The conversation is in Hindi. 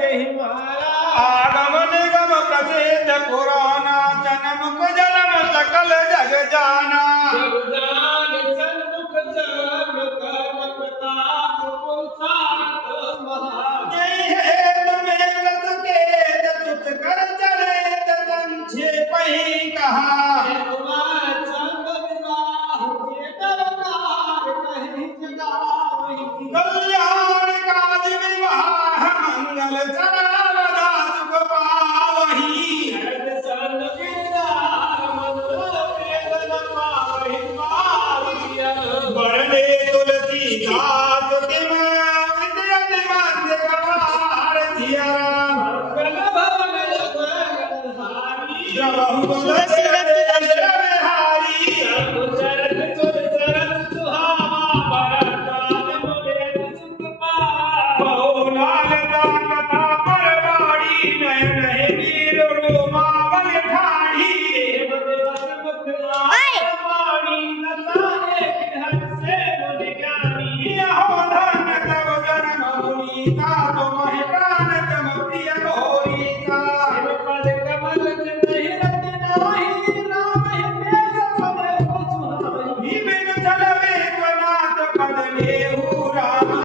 जय मारा आगम निगम प्रसिद्ध पुराना जन्म को जन्म सकल जग जाना जगदान सन्मुख जन्म कर्म प्रताप पुरुषार्थ महान जय है तुम्हें व्रत के तुझ कर चले तंछे पही कहा कुमार चंद विवाह के दरबार कहीं जगावही कल्याण काज विवाह मंगल चरावदा सुख पावही हरद संग गिरदार मंगल वेदन पावहि पाविया बरने तुलसी दास की विद्यति मध्य कवार थिया मंगल भवन जगन्हारी जब तुलसी हारी चरण तुल चरण सुहावा बरसात मुझे सुख पावा बहु लाल कथा परवाड़ी नयन है वीर रोमावल ठाड़ी देव दिवस मुख आसमानी नचाए बिरहट से मुनि ज्ञानी यहो धन तव जन्म मुनि का